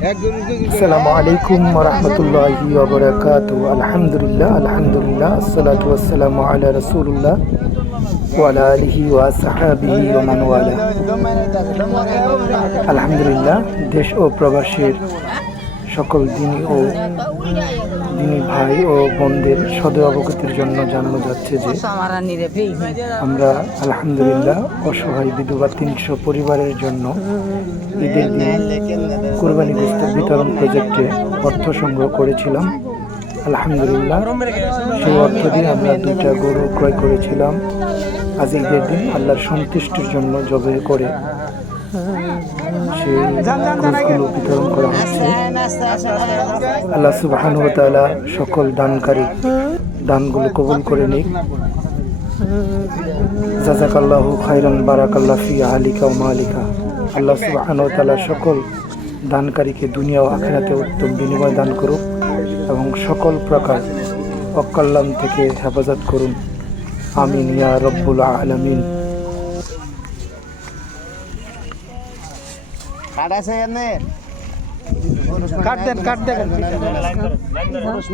আসসালামু আলাইকুম রহমতুল্লাহি ওবরাকাত আলহামদুলিল্লাহ আলহামদুলিল্লাহ আসসালাতু ওয়াসসালামু আলা রাসূলুল্লাহ ওয়ালা আলিহি ওয়া সাহাবিহি ওয়া মান ওয়ালা আলহামদুলিল্লাহ দেশ ও প্রবাসের সকল দিনী ও দিনী ভাই ও বোনদের সদয় অবগতির জন্য জানানো যাচ্ছে যে আমরা আলহামদুলিল্লাহ অসহায় বিধবা তিনশো পরিবারের জন্য ঈদের দিন কোরবানি গোস্ত বিতরণ প্রজেক্টে অর্থ সংগ্রহ করেছিলাম। আলহামদুলিল্লাহ, সেই অর্থ দিয়ে আমরা দুইটা গরু ক্রয় করেছিলাম। আজ ঈদের দিন আল্লাহর সন্তুষ্টির জন্য জবে করে গোশগুলো বিতরণ করা হচ্ছে আল্লাহ সুবাহান সকল দানকারী দানগুলো কবুল করে নিক। জাজাকাল্লাহু খাইরান বারাকাল্লাহ ফি আলিকা ও মালিকা। আল্লাহ সুবাহান সকল দানকারীকে দুনিয়া ও আখেরাতে উত্তম বিনিময় দান করুক এবং সকল প্রকার অকল্যাণ থেকে হেফাজত করুন। আমিন ইয়া রব্বুল আলামিন। কাট আছে এনে। কাট দেন কাট দেন। পুরুষ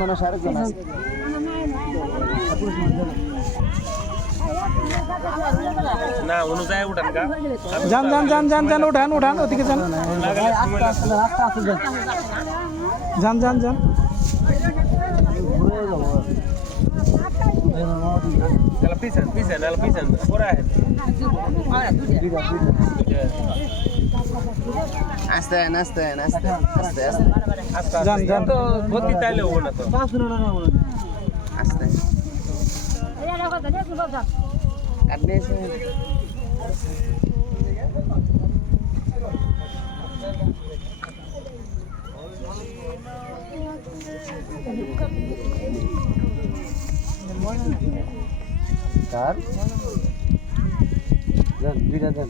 যান যান যান যান যান উঠান উঠান ওদিকে যান। যান যান যান। পিছন পিছন পিছন। পুরা আস্তে আস্তে আস্তে আস্তে আস্তে জান জান তো গতি তাইলে হব না তো আস্তে দুইটা যান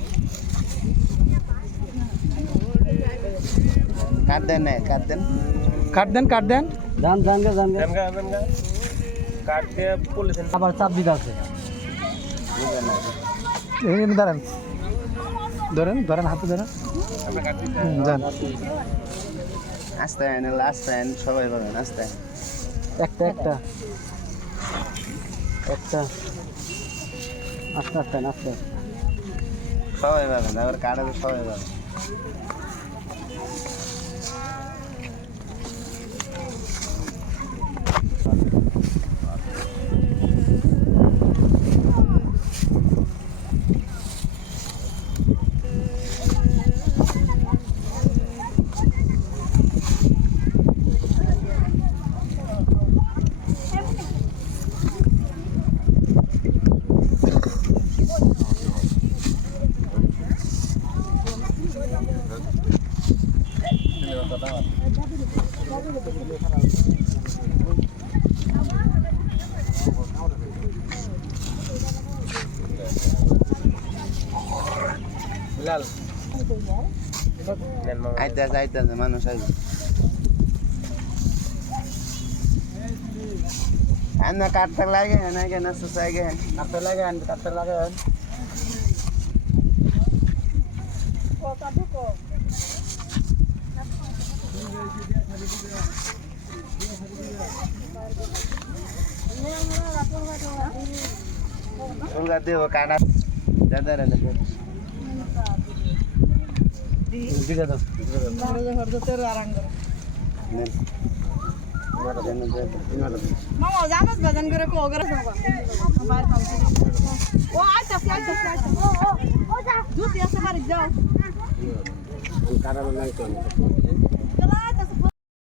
কাট দেন না কাট দেন। কাট দেন ধান ধান গা ধান কাট দিয়ে পলিথিন আবার চাপ দিতে আছে। দাঁড়ান ধরেন ধরেন হাতে ধরেন। যান আস্তে আইন আস্তে আইন সবাই বলেন আস্তে একটা একটা। একটা। আস্তে আস্তে আস্তে। সবাই পাবেন আবার কাটাবে সবাই পাবেন বিলাল আইতে আছে আইতে আছে মানুষ আইছে আন্না কাটতে লাগে না কেন সুসাই গে কাটতে লাগে কাটতে লাগে। মামা জানোস বাজান করে কো করে ও আচ্ছা আচ্ছা আচ্ছা ও ও ও যা জুতি আছে বাড়ি যাও কাটা নাই তো